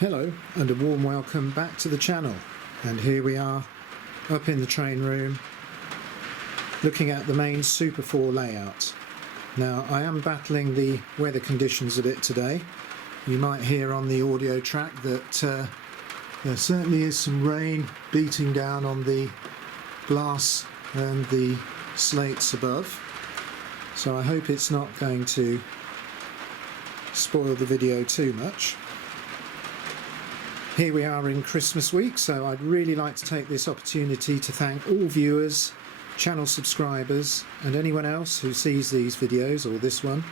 Hello and a warm welcome back to the channel, and here we are up in the train room looking at the main Super 4 layout. Now I am battling the weather conditions a bit today. You might hear on the audio track that there certainly is some rain beating down on the glass and the slates above, so I hope it's not going to spoil the video too much. Here we are in Christmas week, so I'd really like to take this opportunity to thank all viewers, channel subscribers and anyone else who sees these videos, or this one,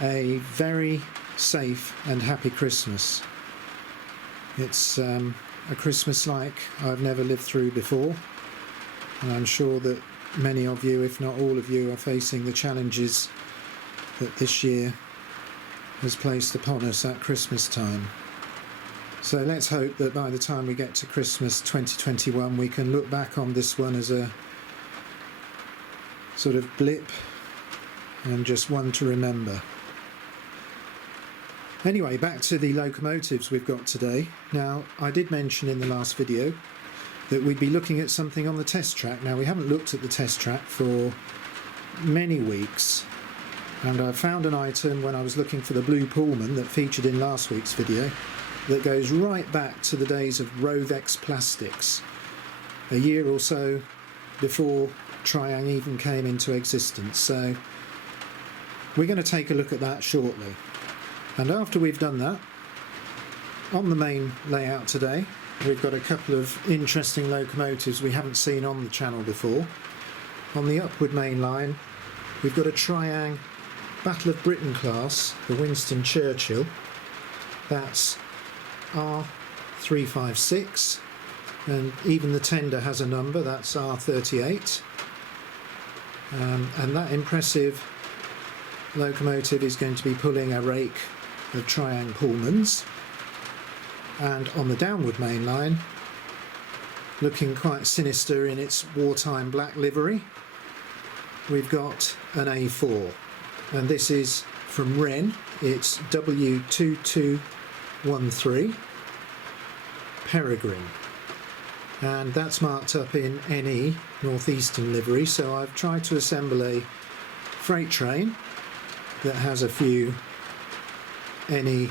a very safe and happy Christmas. It's a Christmas like I've never lived through before, and I'm sure that many of you, if not all of you, are facing the challenges that this year has placed upon us at Christmas time. So let's hope that by the time we get to Christmas 2021 we can look back on this one as a sort of blip and just one to remember. Anyway, back to the locomotives we've got today. Now, I did mention in the last video that we'd be looking at something on the test track. Now, we haven't looked at the test track for many weeks, and I found an item when I was looking for the blue Pullman that featured in last week's video that goes right back to the days of Rovex plastics, a year or so before Tri-ang even came into existence. So we're going to take a look at that shortly. And after we've done that, on the main layout today, we've got a couple of interesting locomotives we haven't seen on the channel before. On the upward main line, we've got a Tri-ang Battle of Britain class, the Winston Churchill. That's R.356, and even the tender has a number, that's R38. And that impressive locomotive is going to be pulling a rake of Tri-ang Pullmans. And on the downward main line, looking quite sinister in its wartime black livery, we've got an A4, and this is from Wrenn. It's W2213 Peregrine, and that's marked up in NE, Northeastern livery. So I've tried to assemble a freight train that has a few NE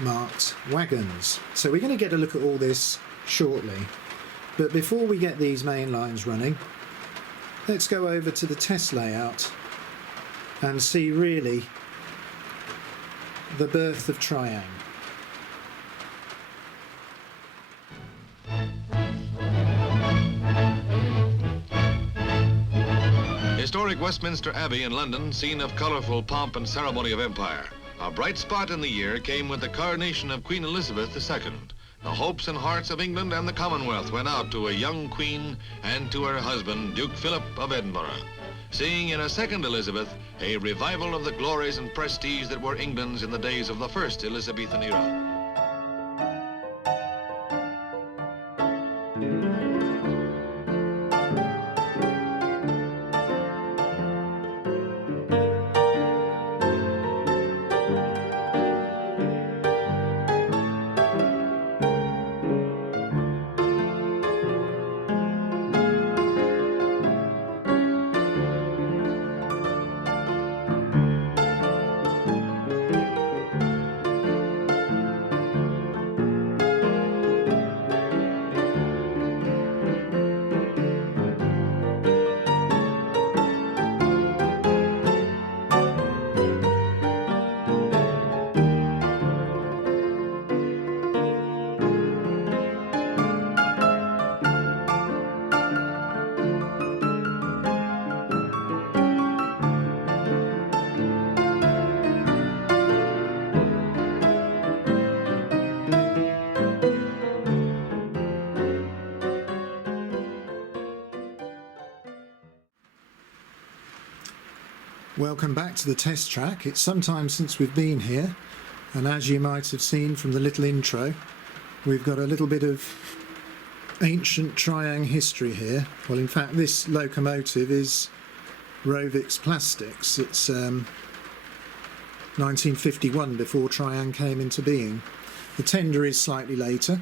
marked wagons. So we're going to get a look at all this shortly, but before we get these main lines running, let's go over to the test layout and see really the birth of Tri-ang. Historic Westminster Abbey in London, scene of colourful pomp and ceremony of empire. A bright spot in the year came with the coronation of Queen Elizabeth II. The hopes and hearts of England and the Commonwealth went out to a young queen and to her husband, Duke Philip of Edinburgh, seeing in a second Elizabeth a revival of the glories and prestige that were England's in the days of the first Elizabethan era. Welcome back to the test track. It's some time since we've been here, and as you might have seen from the little intro, we've got a little bit of ancient Tri-ang history here. Well, in fact, this locomotive is Rovex plastics. It's 1951, before Tri-ang came into being. The tender is slightly later.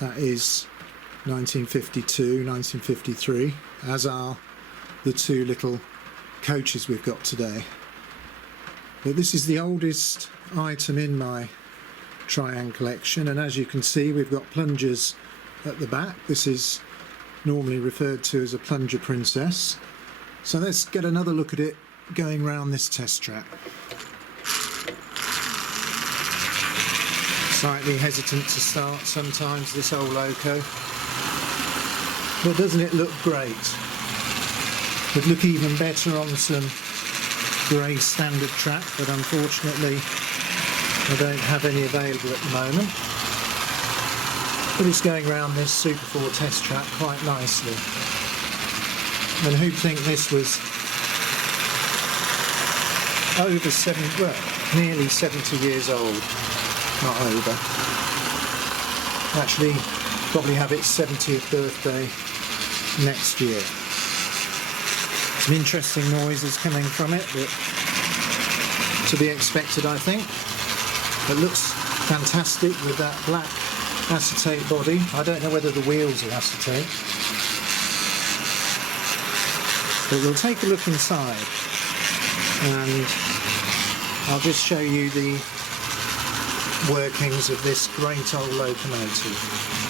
That is 1952, 1953, as are the two little coaches we've got today. But this is the oldest item in my Tri-ang collection, and as you can see we've got plungers at the back. This is normally referred to as a Plunger Princess. So let's get another look at it going round this test track. Slightly hesitant to start sometimes, this old loco, but doesn't it look great? Would look even better on some grey standard track, but unfortunately I don't have any available at the moment. But it's going around this Super 4 test track quite nicely. And who'd think this was nearly 70 years old. Not over. Actually, probably have its 70th birthday next year. Some interesting noises coming from it, but to be expected, I think. It looks fantastic with that black acetate body. I don't know whether the wheels are acetate. But we'll take a look inside and I'll just show you the workings of this great old locomotive.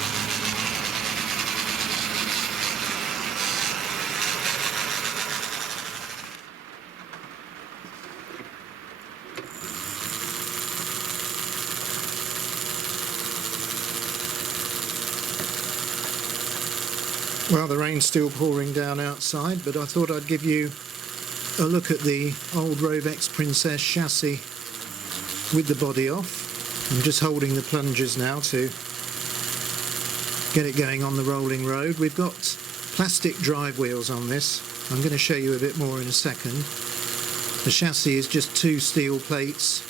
Well, the rain's still pouring down outside, but I thought I'd give you a look at the old Rovex Princess chassis with the body off. I'm just holding the plungers now to get it going on the rolling road. We've got plastic drive wheels on this. I'm going to show you a bit more in a second. The chassis is just two steel plates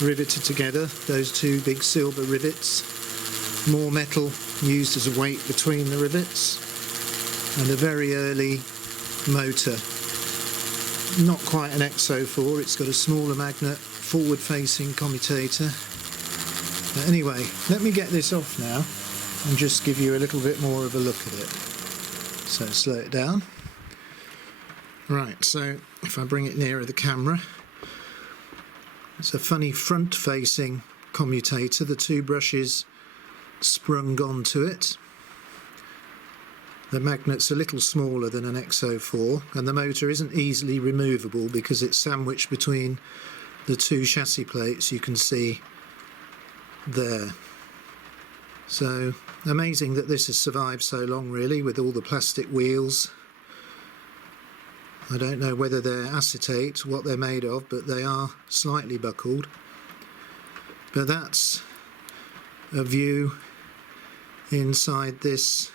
riveted together, those two big silver rivets. More metal used as a weight between the rivets. And a very early motor. Not quite an XO4, it's got a smaller magnet, forward-facing commutator. But anyway, let me get this off now and just give you a little bit more of a look at it. So slow it down. Right, so if I bring it nearer the camera, it's a funny front-facing commutator, the two brushes sprung onto it. The magnet's a little smaller than an XO4 and the motor isn't easily removable because it's sandwiched between the two chassis plates you can see there. So amazing that this has survived so long, really, with all the plastic wheels. I don't know whether they're acetate, what they're made of, but they are slightly buckled. But that's a view inside this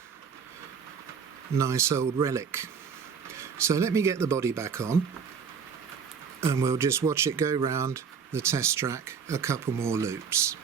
nice old relic. So let me get the body back on and we'll just watch it go round the test track a couple more loops.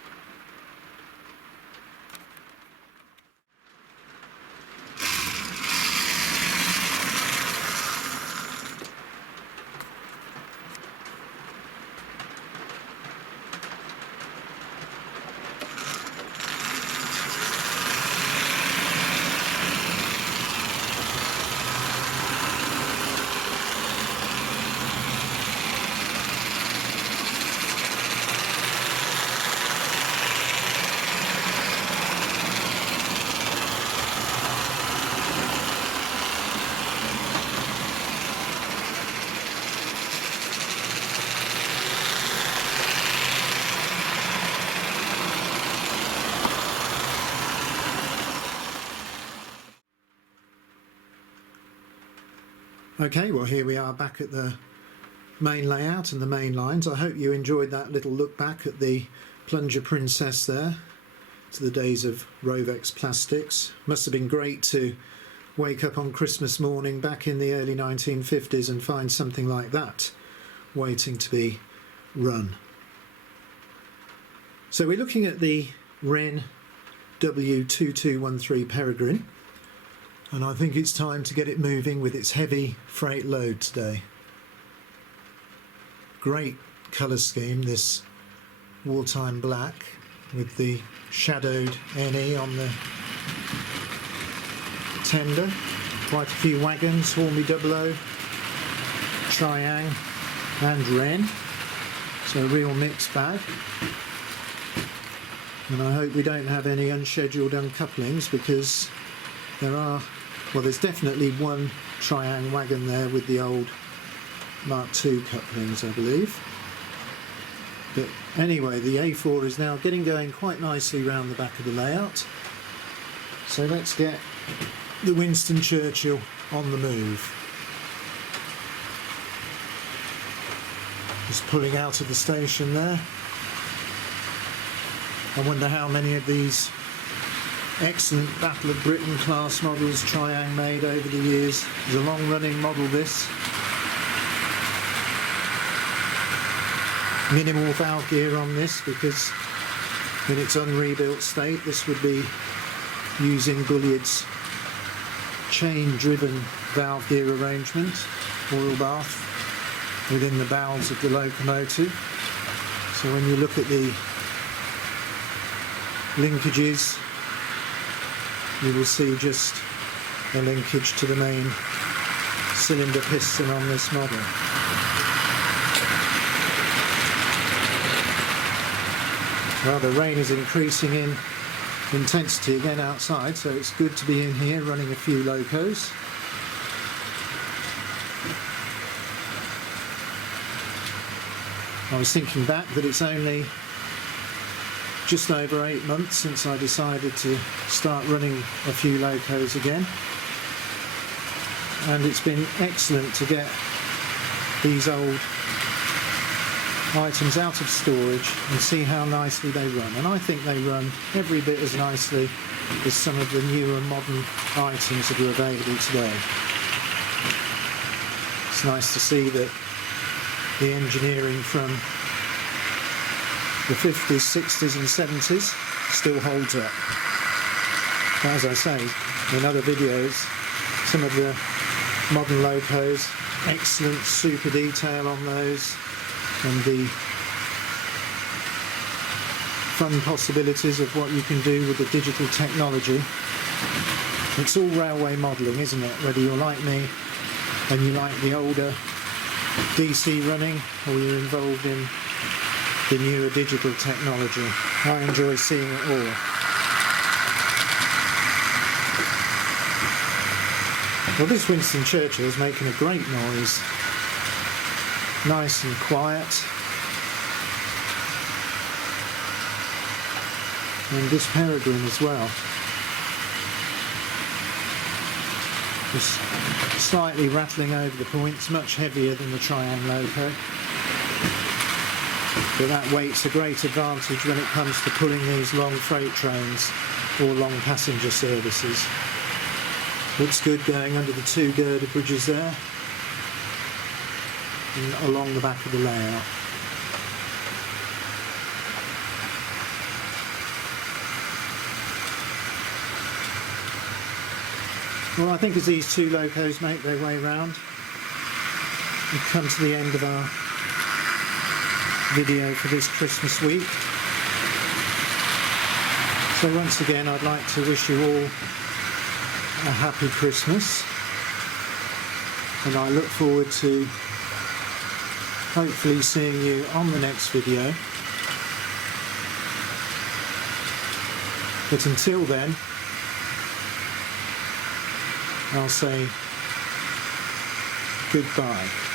Okay, well here we are back at the main layout and the main lines. I hope you enjoyed that little look back at the Plunger Princess there, to the days of Rovex plastics. Must have been great to wake up on Christmas morning back in the early 1950s and find something like that waiting to be run. So we're looking at the Wrenn W2213 Peregrine. And I think it's time to get it moving with its heavy freight load today. Great colour scheme, this wartime black. with the shadowed NE on the tender. Quite a few wagons, Hornby-Dublo, Tri-ang and Wrenn. So a real mixed bag. And I hope we don't have any unscheduled uncouplings, because there's definitely one Tri-ang wagon there with the old Mark II couplings, I believe. But anyway, the A4 is now getting going quite nicely round the back of the layout. So let's get the Winston Churchill on the move. Just pulling out of the station there. I wonder how many of these excellent Battle of Britain class models Tri-ang made over the years. It's a long running model, this. Minimal valve gear on this, because in its unrebuilt state this would be using Bulliard's chain driven valve gear arrangement, oil bath, within the bowels of the locomotive. So when you look at the linkages, you will see just a linkage to the main cylinder piston on this model. Well, the rain is increasing in intensity again outside, so it's good to be in here running a few locos. I was thinking back that it's only just over 8 months since I decided to start running a few locos again, and it's been excellent to get these old items out of storage and see how nicely they run. And I think they run every bit as nicely as some of the newer modern items that are available today. It's nice to see that the engineering from the 50s, 60s and 70s still holds up. But as I say in other videos, some of the modern locos, excellent super detail on those, and the fun possibilities of what you can do with the digital technology. It's all railway modelling, isn't it? Whether you're like me and you like the older DC running, or you're involved in the newer digital technology. I enjoy seeing it all. Well, this Winston Churchill is making a great noise. Nice and quiet. And this Peregrine as well. Just slightly rattling over the points, much heavier than the Tri-ang loco. But that weight's a great advantage when it comes to pulling these long freight trains or long passenger services. Looks good going under the two girder bridges there and along the back of the layout. Well, I think as these two locos make their way round, we've come to the end of our video for this Christmas week. So once again, I'd like to wish you all a happy Christmas, and I look forward to hopefully seeing you on the next video. But until then, I'll say goodbye.